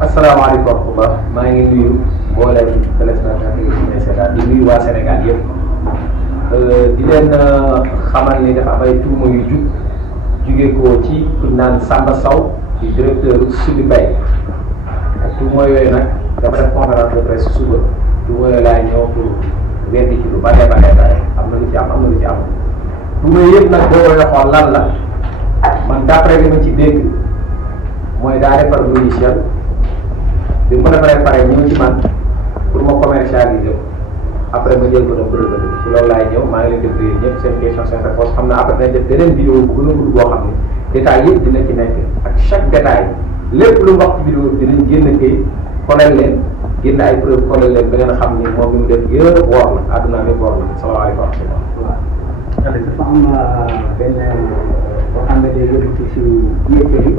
asalaamaaleykum wa rahmatulah maa ngi nuyu mboolem téléspectateur yi ñu seetaan di nuyu waa Sénégal yëpp di leen xamal ni dafa am ay tuuma yu jugee ko ci ku naan Samba Sow di directeur Sud Bay ak tuuma yooyu nag dafa def conférence de presse suba tuuma yooyu laay ñëw pour weddi ci lu bare am na lu ci am tuuma yëpp nag boo koy xool lan la man d'après li ma ci dégg mooy daa defar logiciel bi mu defaree pare ñëw ci man pour ma commercialiser ko après ma jël ko dem breveté ci loolu laay ñëw maa ngi leen di déglu ñëpp seen question seen réponse xam naa après dañ def beneen vidéo bu gën a gudd boo xam ne détails yëpp dina ci nekk ak chaque détail lépp lu mu wax ci vidéo bi dinañ génn kay koleel leen génn ay preuve koleel leen ba ngeen xam ni moom li mu def yëpp woor la àdduna bi woor la salaamaaleykum wa rahmatulah. waaw dafa am benn boo xam ne day yëngatu si yëpp yi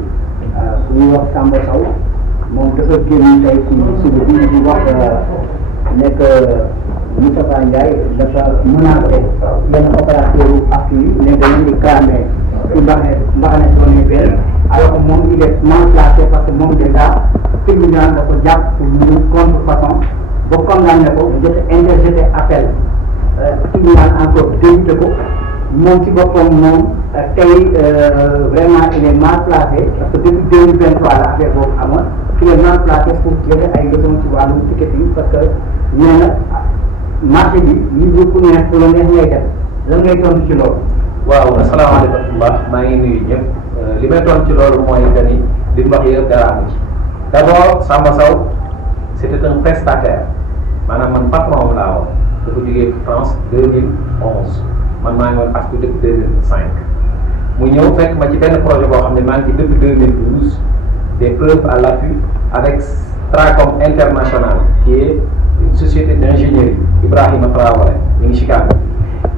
bu ñuy wax Samba Sow moom dafa génn tey ci suba bi di wax nekk Moustapha Ndiaye dafa menacé yenn opérateur ak yi ne dañu di cramer ci mbaxane doone benn alors que moom il est mal placé parce que moom déjà tribunal da ko jàpp pour ñu contrefaçon ba condamné ko jot interjeté appel tribunal encore débuté ko moom ci boppam moom tey vraiment il est mal placé parce que depuis 2023 la affaire boobu amoon il est mal placé pour tirer ay leçons ci wàllum ticketing parce que nee na marché bi li ku neex ku la neex ngay def lan ngay tontu ci loolu. waaw asalaamaaleykum wa rahmatulah maa ngi nuyu ñëpp li may tontu ci loolu mooy que ni li mu wax yëpp dara amu ci d' abord Samba Sow c' était un prestataire maanaam man patron am laa woon dafa jógee France 2011 man maa ngi woon AFTU depuis 2005 mu ñëw fekk ma ci benn projet boo xam ne maa ngi ci depuis 2012 des preuves à l'appui avec Tracom International qui est une société d' ingénierie Ibrahima Traoré ñu ngi Chicago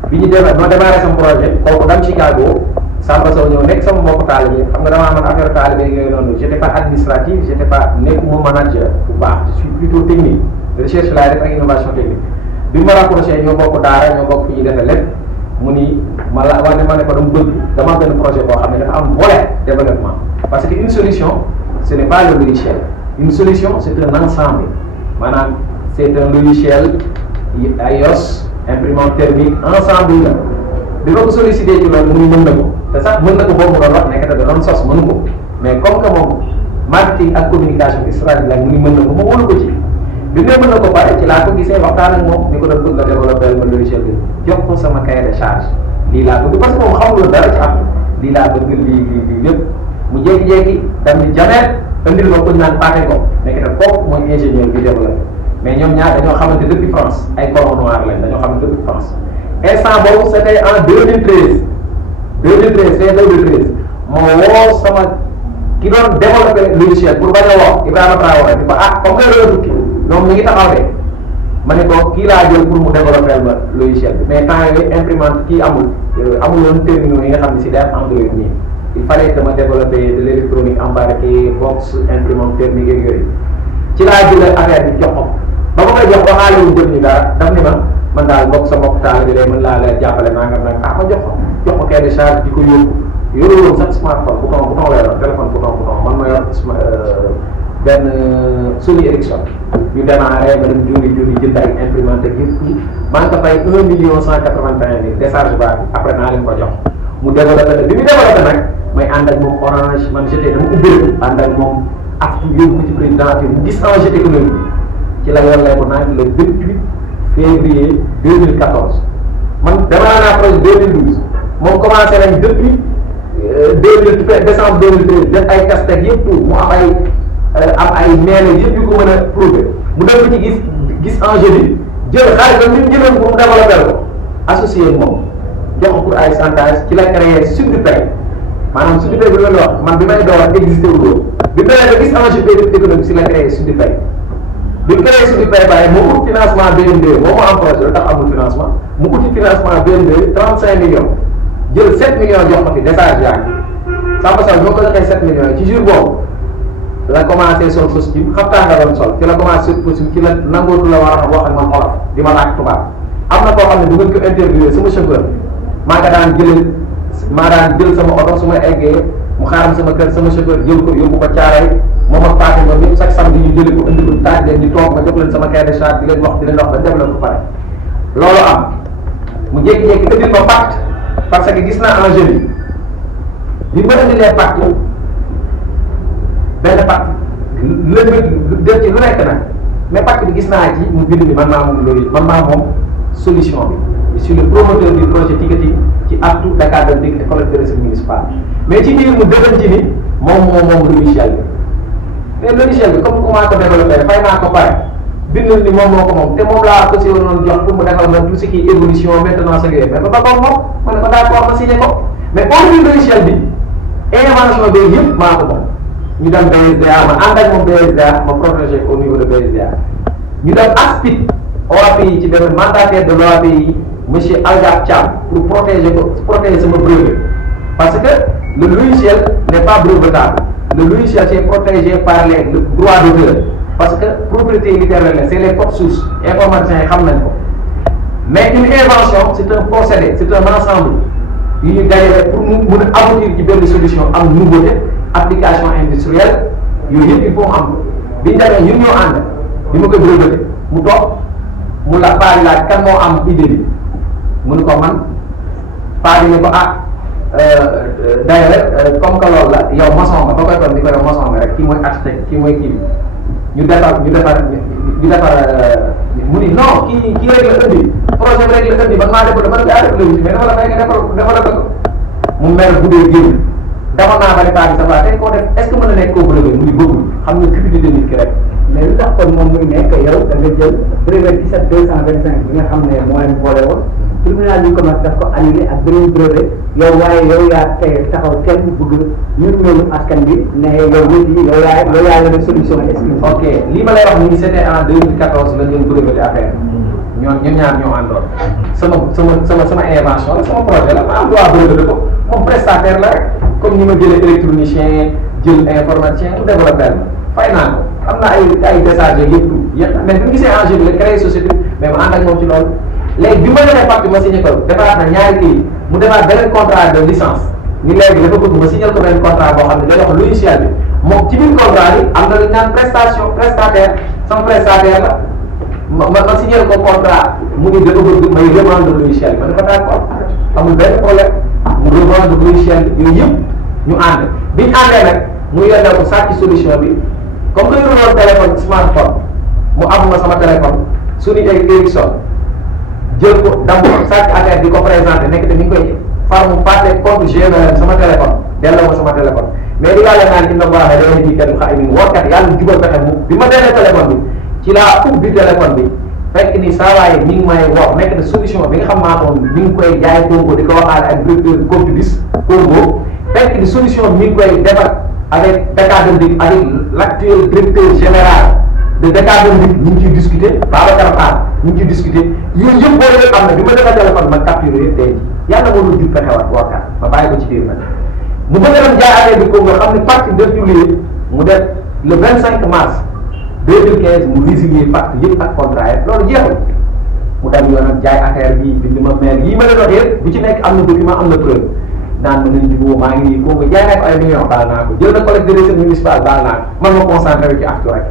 bi ñu demee noo démarré sama projet kooku dem Chicago Samba Sow ñëw nekk sama mbokku taalibe xam nga damaa amoon affaire taalibe yooyu noonu j' étais pas administratif j' étais pas nekkuma manager bu baax je suis plutôt technique recherche laay def ak innovation technique bi ma rapproché ñoo bokk daara ñoo bokk fi ñuy defee lépp mu ni ma la wax ne ma ne ko dama bëgg dama am benn projet boo xam ne dafa am volet développement parce que une solution ce n'est pas le logiciel une solution c'est un ensemble maanaam c'est un logiciel iOS imprimante thermique ensemble la bi ma ko sollicité ci loolu mu mën na ko te sax mën na ko boobu mu doon wax nekk da doon sos mënu ko mais comme que moom marketing ak communication stratégique la mu ni mën na ko ma wóolu ko ci bi ne mën na ko pare ci laa ko gisee waxtaan ak moom ni ko doon bëgg nga développé ma logiciel bi jox ko sama cahier de charge lii laa bëgg parce que moom xamul dara ci am lii laa bëgg lii lépp mu jékki-jékki dam ni jameet indil ma ko naan paate ko nekk na kooku mooy ingénieur bi développé mais ñoom ñaar dañoo xamante depuis France ay colon noir lañ dañoo xamante depuis France instant boobu c' était en 2013 fin 2013 moo woo sama ki doon développé logiciel pour bañ a woo Ibrahima Traoré di ko comme que la tukki ñoom ñu ngi taxaw de ma ne ko kii laa jël pour mu développé ma logiciel bi mais temps yooyu imprimante kii amul woon terminaux yi nga xam ne si day am Android nii il fallait que ma développé de l' électronique embarqué box imprimante thermique ak yooyu ci laa jëlee affaire bi jox ko ba ma koy jox waxaale wu jëm ni dara daf ni man daal mbokk sa mbokk taal bi day mën laa la jàppale nangam nag ma jox ko cahier de charge di ko yóbbu woon sax smartphone bouton la yor téléphone bouton man ma yor benn Sony Ericsson ñu démarré ma dem juri jënd ay imprimante yëpp maa ngi ko fay 1.181.000 décharge baa bi après naa leen ko jox mu développé nag bi mu développé nag may ànd ak moom Orange man j'étais dama ubbeeku ànd ak moom AFTU yóbbu ko ci président mu gis enjeu économique ci la yor lay ko naan le 28 février 2014 man démarré naa projet 2012 moom commencé nañ depuis décembre 2013 def ay casse-tête yëpp tout mu am ay mails yëpp yu ko mën a prouver mu dem ba ci gis enjeu bi jël xaalis ba ñu jëloon pour mu développer ko associé moom jox ko pour ay chantage ci la créé Sudpay maanaam Sudpay bi loolu wax man bi may door a existé wu loolu bi demee ba gis enjeu économique si la créé Sudpay bi mu créé Sudpay bàyyi mu ut financement BND moo am projet tax amul financement mu uti financement BND 35 millions jël 7 millions jox ko fi décharge yaa ngi Samba Sow boo ko joxee 7 millions ci jour boobu la commencé sol costume xaftaan nga doon sol ci la commencé sol costume ci la nangootu la war a wax ak man olof di ma laaj tubaab am na koo xam ne bu ngeen ko interviewé sama chauffeur maa daan jël sama oto su ma eggee mu xaaram sama kër sama chauffeur jël ko yóbbu ko caaray moom ak paate ñoom yëpp chaque samedi ñu jëlee ko indi ko taaj leen ñu toog ma jox leen sama cahier de charge di leen wax ba développé ko pare loolu am mu jékki-jékki indil ma pacte parce que gis naa enjeu bi ma indilee pacte benn pacte def ci lu nekk nag mais pacte bi gis naa ci mu bind ni man maa moom solution bi je suis le promoteur du projet ticketing ci actu Dakar Dem Dikk et collecte de recettes municipales mais ci biir mu dëgën ci ni moom logiciel bi mais logiciel bi comme comment ko développé fay naa ko pare bindal ni moom moo ko moom te moom laa ko si woon jox pour mu defal ma tout ce qui est évolution maintenance ak yooyu mais ba ko moom ma ne ko d'accord ma signé ko mais au niveau logiciel bi invention bi yëpp maa ko moom ñu dem BSDA ma ànd ak moom BSDA ma protégé au niveau de BSDA ñu dem ASPIT OAPI ci benn mandataire de l'OAPI monsieur Algab Thiam pour protéger sama brevet parce que le logiciel n'est pas brevetable le logiciel c'est protégé par les droits d'auteur parce que propriété littéraire c'est les codes sources informaticiens yi xam nañ ko mais une invention c'est un procédé c'est un ensemble yu ñu dajale pour mu mun a aboutir ci benn solution am nouveauté application industrielle yooyu yëpp il faut am biñu demee ñun ñoo ànd bi ma koy breveté mu toog mu la paa di laaj kan moo am idée bi mu ne ko man paa di ne ko d'ailleurs comme que loolu la yow maçon nga ba koy doon di ko yow maçon nga rek kii mooy architecte kii mooy kii bi ñu defar mu ni non kii rek la indi projet bi rek la indi man maa def dama la def mais dama la fay nga defal ko mu mer bu dee génn dafa naa bari paa bi sa waa tey koo def est-ce que mën na nekk koo brevet mu ni bëggul xam nga cupidité nit ki rek mais lu tax kon moom muy nekk yow da nga jël brevet 17225 bi nga xam ne moo leen boole woon tribunal bi commencé daf ko annulé ak beneen brevet yow yaa tey taxaw kenn bëgg ñun ñooñu askan bi ne yow nit yi yow yaa leen solution exclusive. ok lii ma lay wax nii c'était en 2014 la ngeen breveté affaire ñun ñaar ñoo àndoon sama invention la sama projet la ma am droit breveté ko moom prestataire la rek comme ni ma jëlee électronicien jël informaticien mu développé fay naa ko am na ay déchargé yëpp mais bi mu gisee enjeu bi la créé société mais ma ànd ak moom ci loolu léegi bi ma demee pacte ma signé ko defaraat na ñaari kii mu defaat beneen contrat de licence ni léegi dafa bëgg ma signé ko beneen contrat boo xam ne day wax logiciel bi moom ci biir contrat bi am na lu ñu naan prestataire sama prestataire la ma signé ko contrat mu ni dafa bëgg may revendre logiciel bi ma dafa d'accord amul benn problème mu revendre logiciel bi yooyu yëpp ñu ànd biñ àndee nag mu yónnee ko sàcc solution bi comme que yoroon téléphone smartphone mu am ma sama téléphone Sony Ericsson jël ko damb sàcc affaire di ko présenté nekk te ni nga koy far mu fàtte compte GML sama téléphone delloo ma sama téléphone mais di yàlla naan ci ndox waxee dama ji kat xa min warkat yàlla jubal pexe mu bi ma delloo téléphone bi ci laa ubbi téléphone bi fekk ni saa waaye mi ngi may wax nekk de solution bi nga xam maa moom mi ngi koy jaay Congo di ko waxaale ak directeur Compubis Congo fekk ni solution bi mi ngi koy defar avec Dakar Dem Dikk avec l'actuel directeur général de Dakar Dem Dikk ñu ngi ciy discuter Babacar Fall ñu ngi ciy discuter yooyu yëpp boo leen am na bi ma defal téléphone ma capturé yëpp tey jii yàlla moo doon jub pexewaat warkat ma bàyyi ko ci biir nag mu bëgg a dem jaay affaire bi Congo xam ne pacte de juillet mu def le 25 mars 2015 mu résilier pacte yëpp ak contrat yëpp loolu jeexul mu dem yoonam jaay affaire bi bind ma maire yi ma leen wax yëpp bu ci nekk am na document am na preuve naan ma nañ jubóo maa ngi nii Congo jaay naa ko ay millions baal naa ko jël na collecte de recettes municipale baal naa ko man ma concentré wu ci acte rek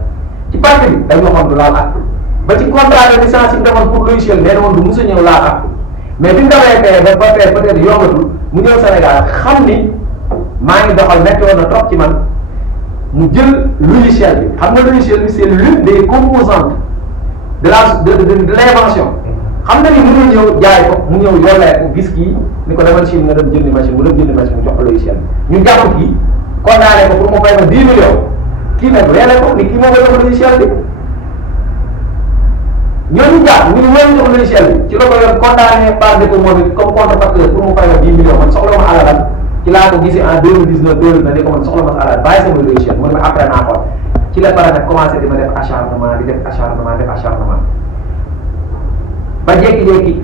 ci pacte bi dañ waxoon du laal acte ba ci contrat de licence yi mu defoon pour logiciel nee na woon du mos a ñëw laal acte mais bi mu demee fee ba fee peut-être yombatul mu ñëw Sénégal xam ni maa ngi doxal métti woon na trop ci man mu jël logiciel bi xam nga logiciel bi c'est l'une des composantes de l'invention xam nga ni mënul ñëw jaay ko mu ñëw yollee ko gis kii ni ko demal Chine nga dem jëndi machine mu dem jëndi machine mu jox ko logiciel bi ñu jàpp kii condamné ko pour mu fay ma 10 millions kii nag weele ko ni kii moo koy jox logiciel bi ñooñu jàpp ñu moo jox logiciel bi ci la ko yoon condamné par dépôt moom it comme contrefacteur pour mu fay ma 10 millions man soxla ma alalam ci laa ko gisee en 2019 2020 ni ko man soxla ma sa alal bàyyi sama logiciel mu ne ma après naa xool ci la pare nag commencé di ma def acharnement ba jékki-jékki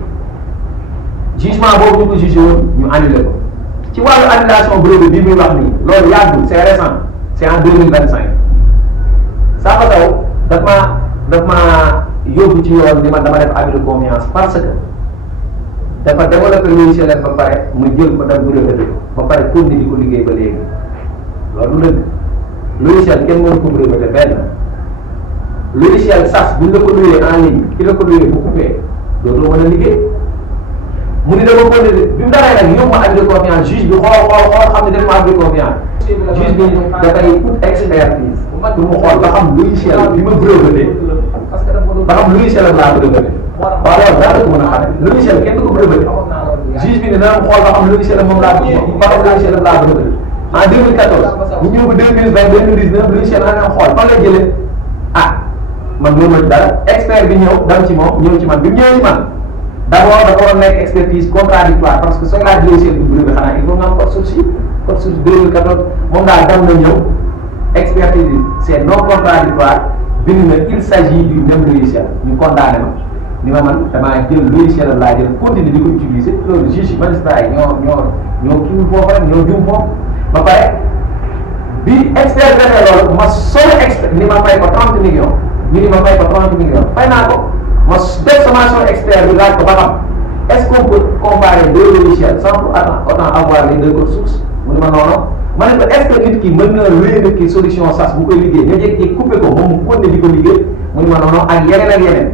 jugement boobu ñu ko jugé woon ñu annulé ko ci wàllu annulation brevet bi muy wax nii loolu yàggul c'est récent c'est en 2025 Samba Sow daf maa yóbbu ci yoon ni man dama def abus de confiance parce que dafa développé logiciel ba pare ma jël ko dem breveté ko ba pare continuer di ko liggéey ba léegi loolu dëgg logiciel kenn mënu ko breveté benn logiciel SAS buñ la ko luyee en ligne ki la ko luyee bu coupé dootoo mën a liggéey mu ni dama ko bi mu daree nag yóbbu ma abus de confiance juge bi xool xam ne def ma abus de confiance juge bi dafay ut expertise pour mu xool ba xam logiciel bi ma breveté ba xam logiciel ak laa breveté waaw loolu daal la ko mën a xamee logiciel kenn du ko breveté juge bi ne dana xool ba xam logiciel moom laa ba xam logiciel ak laa breveté en 2014 ñu ñëw ba 2020 2019 logiciel la nga xool fan lay jëlee ah man loolu ma ci dara expert bi ñëw dam ci moom ñëw ci man bi mu ñëwee ci man d'abord dafa war a nekk expertise contradictoire parce que soo laaj logiciel bi brevet xanaa il faut nga am code source yi code source 2014 moom daal dam na ñëw expertise bi c'est non contradictoire bind na il s'agit du même logiciel ñu condamné ma ni ma man damaa jël logiciel laa jël continuer di ko utiliser loolu juge magistrat yi ñoo kiiwul foofu rek ñoo juum foofu ba pare bi expert defee loolu ma solo expert ni ma fay ko 30 millions ñu ni ma fay ko 30 millions fay naa ko ma def sommation expert bi laaj ko ba xam est-ce qu'on peut comparer deux logiciels sans pour autant avoir les deux codes sources mu ne ma noonu ma ne ko est-ce que nit ki mën na wéy nit ki solution SAS bu koy liggéey ñu jékki-jékki coupé ko moom mu continuer di ko liggéey mu ne ma noonu ak yeneen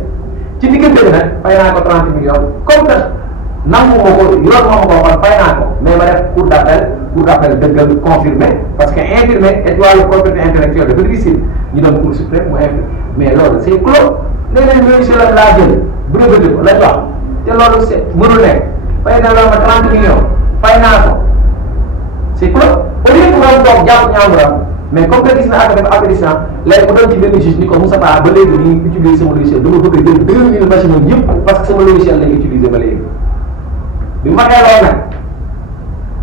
ci diggante bi nag fay naa ko 30 millions comme que nangu ma ko yoon ma ko waxoon fay naa ko mais ma def cour d'appel dëggal confirmé parce que infirmé étoile propriété intellectuelle dafa difficile ñu doon cour suprême mu infirmé mais loolu c'est clos léeg-léeg logiciel la laa jël breveté ko lañ wax te loolu c'est mënul nekk fay na loolu ma 30 millions fay naa ko c'est clos au lieu que nga toog jàpp ñaamuram mais comme que gis na affaire dafa appétissant léegi mu doon ci benn juge ni ko Moussa Ba léegi ñu ngi utiliser sama logiciel dama bëgg a jël 2000 machines yëpp parce que sama logiciel lañ utiliser ba léegi bi ma waxee loolu nag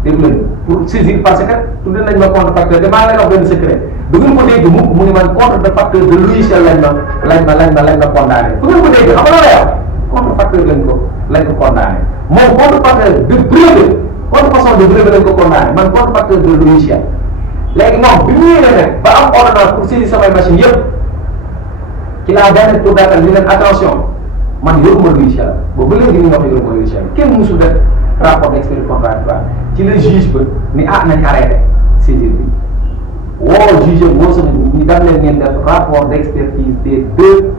dégg leen pour saisir parce que tudd nañ ma contrefacteur te maa ngi leen wax benn secret du ngeen ko dégg mukk mu ne man contrefacteur de logiciel lañ ma condamné du ngeen ko dégg xam nga loolu lay wax contrefacteur lañ ko condamné moom contrefacteur de brevet contrefaçon de brevet lañ ko condamné man contrefacteur de logiciel léegi moom bi mu ñëwee nag ba am ordonnance pour saisir samay machine yëpp ci laa gànnaaw pour daatal li leen attention man yoruma logiciel boobu ba léegi ñu wax yoruma logiciel kenn musul def rapport d'expert contradictoire ci le juge ba ni nañ arrêté saisir bi woo juge woo sama ñu dem leen ngeen def rapport d'expertise des deux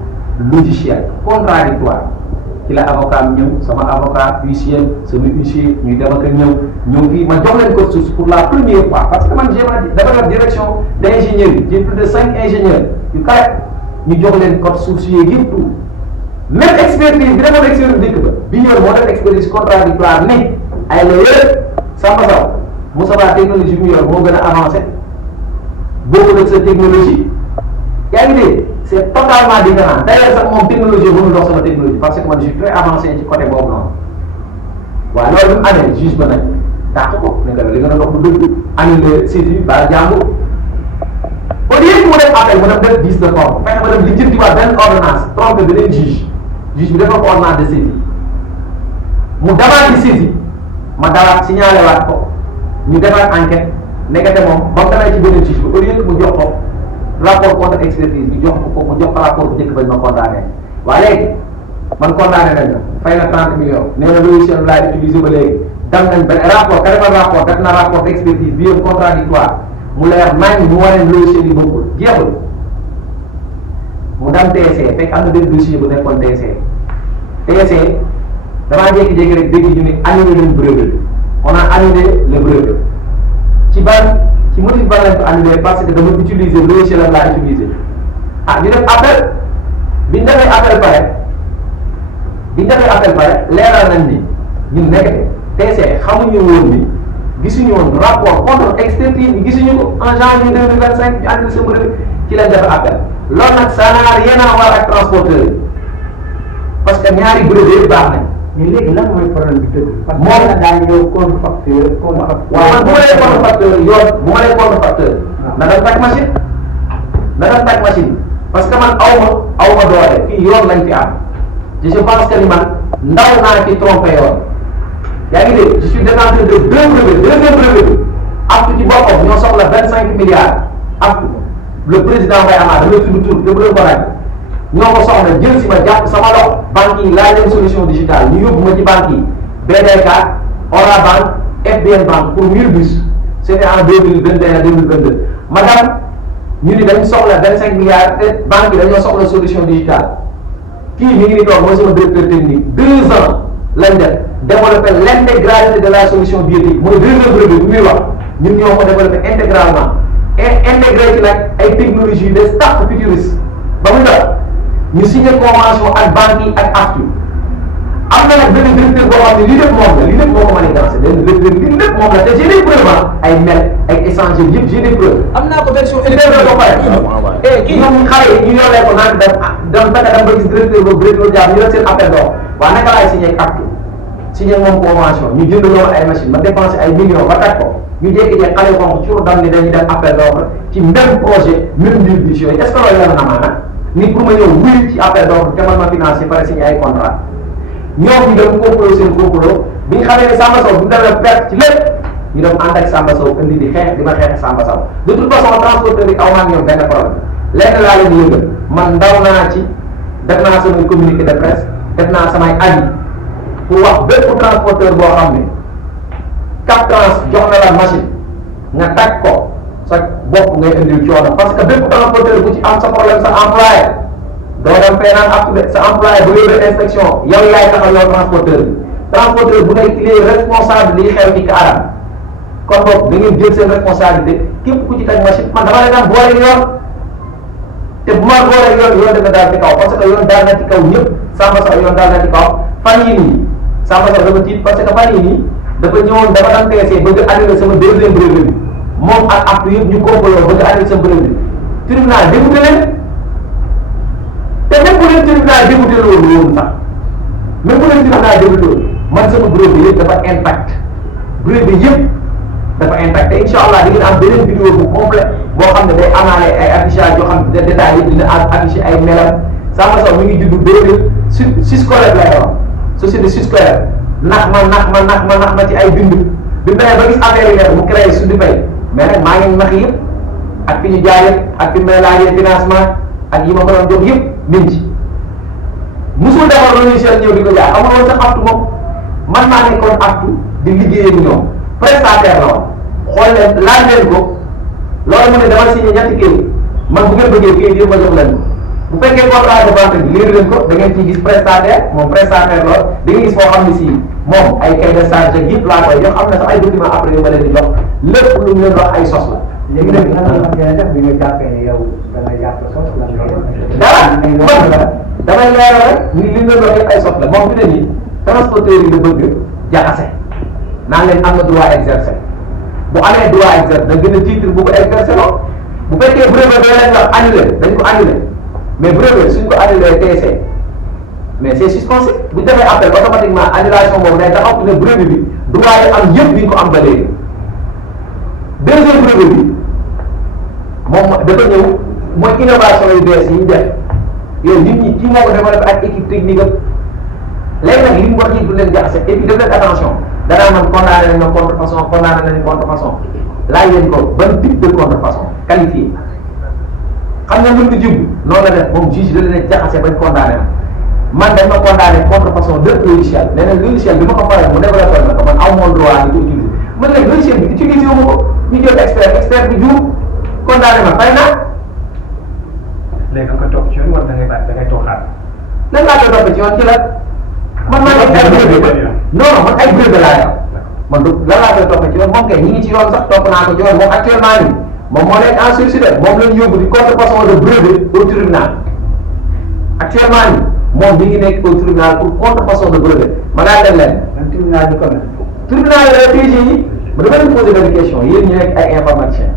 logiciels contradictoires ci la avocat ñëw sama avocat huissier sama huissier ñuy dem ak ñëw fii ma jox leen code source pour la première fois parce que man dafa def direction d'ingénierie j'ai plus de 5 ingénieurs yu kare ñu jox leen code source yi yëpp tout même expertise bi demoon expertise dëkk ba bi ñëw moo def expertise contradictoire ni ay la yëpp Samba Sow Moussa Ba technologie bi mu yor moo gën a avancé bokku nag sa technologie yaa ngi dégg c'est totalement différent d'ailleurs sax moom technologie mënul dox sama technologie parce que man je suis très avancé ci côté boobu noonu waaw loolu mu amee juge ba nag dàq ko ne nga li nga dox du dëgg annulé saisie bi ba jàngu au lieu que mu def appel mu dem def 10 de corps fexe ma dem li jëntiwaat benn ordonnance trompé beneen juge bi defal ko ordonnance de saisie mu demaat ci saisie ma dawaat signalé waat ko ñu defaat enquête nekkate moom ba mu demee ci beneen juge bi au lieu que mu jox ko rapport contre expertise bi jox ko mu jox ko rapport bu njëkk bañ ma condamné waaye léegi man condamné nañ la fay na 30 millions nee na logiciel laay utiliser ba léegi dem nañ benn rapport carrément rapport def na rapport d'expertise bi yëpp contradictoire mu leer nañ mu wane logiciel yi bokkul jeexul mu dem TC fekk am na benn dossier bu nekkoon TC damaa jékki-jékki rek dégg ñu ne annulé leen brevet on a annulé le brevet ci motif ban lañ ko annulé parce que dama utiliser logiciel la laa utiliser ñu def appel bi ñu defee appel pare leeral nañ ni ñun nekk TC xamuñu woon ni gisuñu woon rapport contre expertise bi gisuñu ko en janvier 2025 ñu annulé sa brevet ci lañ def appel loolu nag ça n'a rien à voir ak transporteur parce que ñaari brevet yëpp baax nañ. mais léegi lan mooy problème bi dëgg. parce que moom daañu ñëw contrefacteur. waaw man bu ma lay contrefacteur yoon bu ma lay contrefacteur. na nga tàj machine parce que man aw ma doole fii yoon lañ fi am je pense que ni man ndaw naa ci trompé yoon yaa ngi dégg je suis détenteur de deux brevets deuxième brevet bi aftu ci boppam ñoo soxla 25 milliards aftu le président Mbaye Amar damay tudd tur dama doon ko raj ñoo ko soxla jël si ma jàpp sama loxo banque yi laaj leen solution digitale ñu yóbbu ma ci banque yi BDK Orabank FBN Bank pour 1000 bus c'était en 2021 2022 madame ñu ni dañ soxla 25 milliards te banque yi dañoo soxla solution digitale kii mi ngi ni toog mooy sama directeur technique 2 ans lañ def développer l'intégralité de la solution biotique mooy deuxième brevet bi muy wax ñun ñoo ko développer intégralement et intégré ci nag ay technologies de start futuriste ba mu def ñu signé convention ak banque yi ak AFTU am na nag benn directeur boo xam ne lii lépp moom la lii lépp moo ko manigancé benn directeur lii lépp moom la te j'ai des preuves ay mail ay échange yëpp j'ai des preuves. am naa ko version électronique ba pare. kii ñoom xale yi ñu yoree ko naan dem ba gis directeur boobu directeur Diab ñu yor seen appel d'offre waaye naka laay signé ak AFTU signé moom convention ñu jënd loolu ay machine ma dépensé ay millions ba teg ko ñu jékki-jékki xale ko ci dam ni dañuy def appel d'offre ci même projet même vision yi est ce que loolu yàlla na maanaam ni pour ma ñëw wuyu ci appel d'offre te man ma financé pare signé ay contrat ñoom ñu dem complot seen complot bi ñu xamee ne Samba Sow bu ñu demee perte ci lépp ñu dem ànd ak Samba Sow indi di xeex di ma xeex Samba Sow de toute façon transporteur yi aw maa ngi ñoom benn problème lenn laa leen yëgal man ndaw naa ci def naa samay communiqué de presse def naa samay avis pour wax bépp transporteur boo xam ne Cap Trans jox na la machine nga tag ko sa bopp ngay indil coono parce que bépp transporteur bu ci am sa problème sa employé doo dem fee naan ab sa employé bu yóbbee inspection yow yaay taxaw yow transporteur bu nekk il est responsable liy xew ci kaaram kon boog da ngeen jël seen responsabilité képp ku ci teg machine man dama leen daan boole yoon te bu ma boole yoon dafa daal ci kaw parce que yoon daal na ci kaw ñëpp Samba Sow yoon daal na ci kaw fan yii nii Samba Sow dafa tiit parce que fan yii nii dafa ñëwoon dafa daan peese bëgg a annulé sama deuxième brevet bi moom ak acte yëpp ñu complot bëgg a annulé sama brevet bi tribunal débuté leen te même bu leen tribunal débuté loolu woon sax même bu leen tribunal débuté loolu man sama brevet bi yëpp dafa intact brevet bi yëpp dafa intact te incha allah di ngeen am beneen vidéo bu complet boo xam ne day amaale ay affichage yoo xam ne détails yi dina affiché ay melam Samba Sow mi ngi judd 2000 scolaire lay wax société scolaire nax ma ci ay bind bi mu demee ba gis affaire yi nekk mu créé Sud Fay mais nag maa ngi nax yëpp ak fi ñu jaayee ak fi may laajee financement ak yi ma ko doon jox yëpp min ci musul defar logiciel ñëw di ko jaay amul woon sax AFTU moom man maa nekkoon AFTU di liggéey ak ñoom prestataire la woon xool leen laaj leen ko loolu mu ne dama signé ñetti kayit man bu ngeen bëggee kayit yëpp ma jox leen ko bu fekkee contrat de vente bi léegi leen ko da ngeen ciy gis prestataire moom prestataire lool da ngeen gis foo xam ne si moom ay cahier de charge ak yëpp laa koy jox am na sax ay documents après yu ma leen di jox lépp lu mu leen wax ay sos la. léegi nag lan la nga def bi nga jàppee ne yow da nga jàpp sos la nga dara man damay leeral rek ni li nga wax ay sos la moom fi ne nii transporteur yi la bëgg jaxase naan leen am na droit exercer bu amee droit exercer da gën a titre bu ko exercer lool bu fekkee brevet bi leen wax annulé dañ ko annulé mais brevet suñ ko annulé TC mais c'est suspensif bu ñu defee appel automatiquement annulation boobu day taxaw ne brevet bi droit yi am yëpp bi ñu ko am ba léegi deuxième brevet bi moom dafa ñëw mooy innovation yu bees yi ñu def yooyu nit ñi kii moo ko développé ak équipe technique am léegi nag li mu wax yëpp du leen jaxase et puis def leen attention danaa man condamné nañ ma contrefaçon condamné nañ contrefaçon laaj leen ko ban type de contrefaçon qualifié xam nga mën nga jub noonu la def moom juge da leen jaxase bañ condamné man dañ ma condamné contrefaçon de logiciel nee na logiciel bi ma ko faral mu développé na ko man aw moon droit di ko utiliser man nag logiciel bi utilisé wu ma ko ñu jël expert bi juum condamné ma fay naa. léegi da nga koy topp ci yoon wala da ngay bàyyi da ngay toog xaar. nan laa koy topp ci yoon ci la man maa ngi ay brevet non man ay brevet laa yor man du lan laa koy topp ci yoon moom kay ñi ngi ci yoon sax topp naa ko ci yoon moom actuellement nii moom moo nekk en sursis moom la ñu yóbbu di contrefaçon de brevet au tribunal actuellement nii moom mi ngi nekk au tribunal pour contrefaçon de brevet ma daal dem leen. tribunal de commerce. tribunal TGI ma dama leen posé benn question yéen ñu nekk ay informaticiens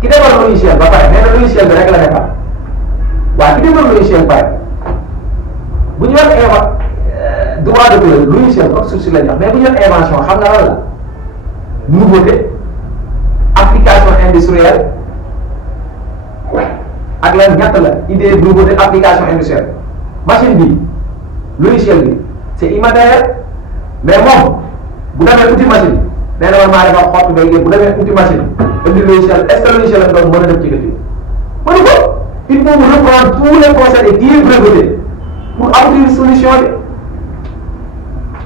ki defar logiciel ba pare nee na logiciel bi rek la defar waaye ki defar logiciel pare bu ñu wax droit de l'auteur logiciel comme suuf si la jox mais bu ñu wax invention xam nga lan la nouveauté application industrielle ak lan ñett la idée nouveauté application industrielle machine bi logiciel bi c'est immatériel mais moom bu demee outil machine nee na man maa defar xott bay bu demee outil machine indi logiciel est-ce que logiciel la doon mën a def ci dëkk bi mënu ko il faut mu reprendre tous les procédés qui est breveté pour aboutir solution bi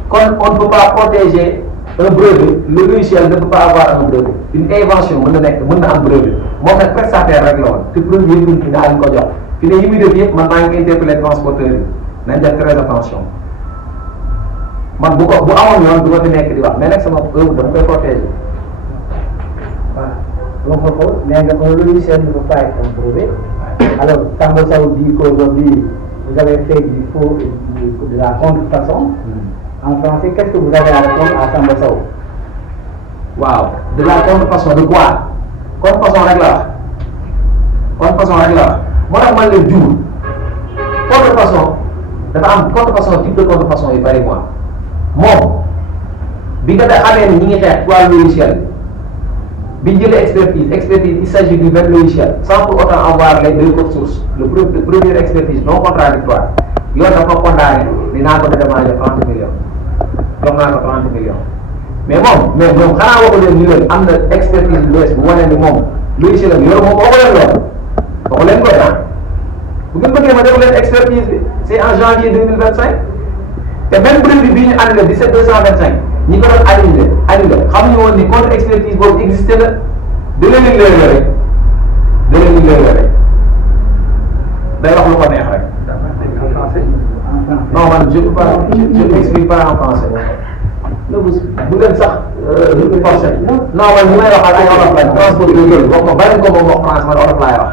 kon on ne peut pas protéger un brevet le logiciel ne peut pas avoir un brevet une invention mën na nekk mën na am brevet moom nag prestataire rek la woon te premier bunt bi daal ko jox fi ne yi muy def yëpp man maa ngi interpellé transporteur yi nañ def très attention man bu amoon yoon du ma fi nekk di wax mais nag sama œuvre dama koy protéger. Voilà. Donc, un logiciel ne peut pas être improuvé. Alors, Samba Sow dit qu'aujourd'hui, vous avez fait du faux et de la contrefaçon. En français, qu'est-ce que vous avez à répondre à Samba Sow? Waaw, de la contrefaçon de quoi? Contrefaçon rek la wax. Contrefaçon rek la wax. Moo tax man leen jur. Contrefaçon dafa am contrefaçon type de contrefaçon yu bari quoi. Moom bi nga xamee ni ñi ngi xeex wàllu logiciel bi ñu jëlee expertise il s'agit du même logiciel sans pour autant avoir les deux codes sources le première expertise non contradictoire yoon dafa condamné dinaa ko dédommager 30 millions jox naa ko 30 millions mais moom xanaa waxu leen ñu leen am na expertise bu bees bu wane ni moom logiciel am yor moom waxu leen loolu waxu leen ko bu ngeen bëggee ma def leen expertise bi c'est en janvier 2025 te même brevet bi ñu annulé 17225 ñi ko doon annulé xamuñu woon ni contre expertise boobu existé na da leen di leer rek day wax lu ko neex rek. En français. non man je peux pas je m'exprime pas en français. bu leen sax forcé non man ñu may waxal ay olof la transport yooyu wax ma bàyyi ko moom wax français man olof laay wax.